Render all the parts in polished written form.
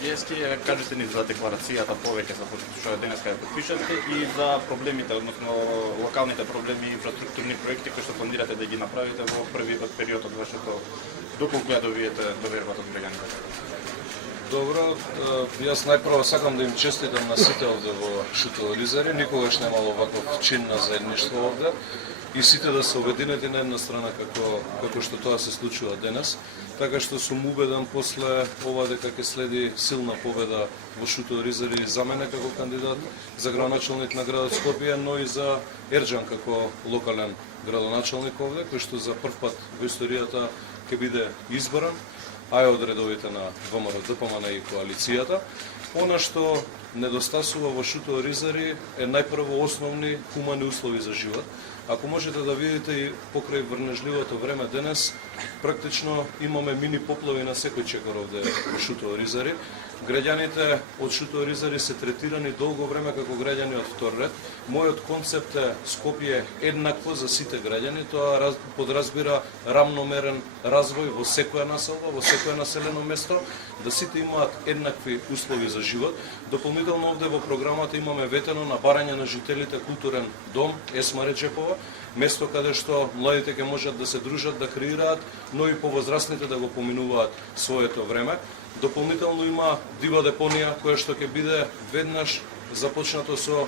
Вие кажете ни за декларацијата повеќе за што денес кај подпишавте и за проблемите, односно локалните проблеми и инфраструктурни проекти кои што планирате да ги направите во првиот период од вашето, доколку ја добиете довербата од граѓаните? Добро, јас најпрво сакам да им честитам на сите овде во Шутово Ризари, никогаш немало ваков чин на заедништво овде и сите да се обединети на една страна како што тоа се случува денес. Така што сум убеден после ова дека ќе следи силна победа во Шутово Ризари за мене како кандидат за градоначалник на градот Скопје, но и за Ерџан како локален градоначалник овде, кој што за прв пат во историјата ќе биде изборан, а е од редовите на ВМРО ДПМН и коалицијата. Она што недостасува во Шутово Ризари е најпрво основни хумани услови за живот. Ако можете да видите и покрај врнежливото време денес, практично имаме мини поплави на секој чекор овде во Шутово Ризари. Граѓаните од Шутово Ризари се третирани долго време како граѓани од втор ред. Мојот концепт е Скопје еднакво за сите граѓани. Тоа подразбира рамномерен развој во секоја населба, во секое населено место, да сите имаат еднакви услови за живот. Дополнително овде во програмата имаме ветено на барање на жителите културен дом Есма Реджепова, место каде што младите ќе можат да се дружат, да креираат, но и повозрастните да го поминуваат своето време. Дополнително има дива депонија која што ќе биде веднаш започнато со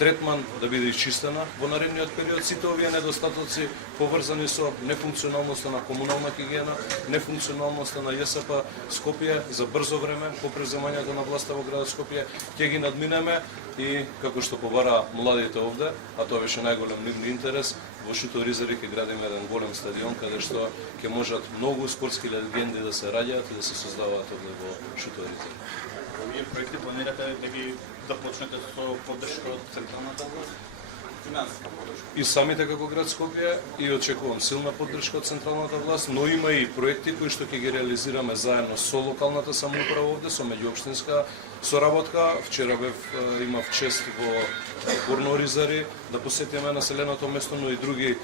третман да биде исчистена во наредниот период. Сите овие недостатоци поврзани со нефункционалноста на комунална хигиена, нефункционалноста на ЈСП Скопје за брзо време по преземањето на власта во градот Скопје ќе ги надминеме и како што побара младите овде, а тоа беше најголем нивни интерес, во Шутово Ризари ќе градиме еден голем стадион каде што ќе можат многу спортски легенди да се раѓаат и да се создаваат овде во Шутово Ризари. Овие проекти планирате да почнете со поддршка од централната власт? Финансиска поддршка? И самите како град Скопје и очекувам силна поддршка од централната власт, но има и проекти кои што ќе ги реализираме заедно со локалната самоуправа овде, со меѓуопштинска соработка. Вчера имав чест во Горно Ризари да посетиме населеното место, но и други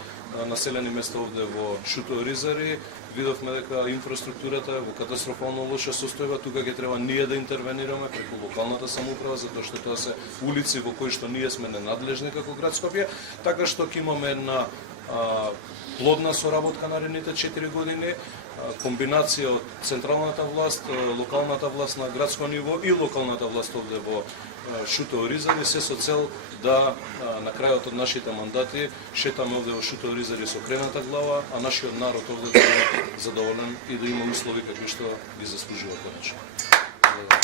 населени места овде во Шутово Ризари. Видовме дека инфраструктурата е во катастрофално лоша состојба, тука ќе треба ние да интервенираме преку локалната самоуправа, затоа што тоа се улици во кои што ние сме ненадлежни како град Скопје, така што ќе имаме една плодна соработка наредните 4 години, комбинација од централната власт, локалната власт на градско ниво и локалната власт овде во Шутово Ризари, се со цел да на крајот од нашите мандати шетаме овде во Шутово Ризари со окрената глава, а нашиот народ овде да е задоволен и да има услови какви што ги заслужува конечно.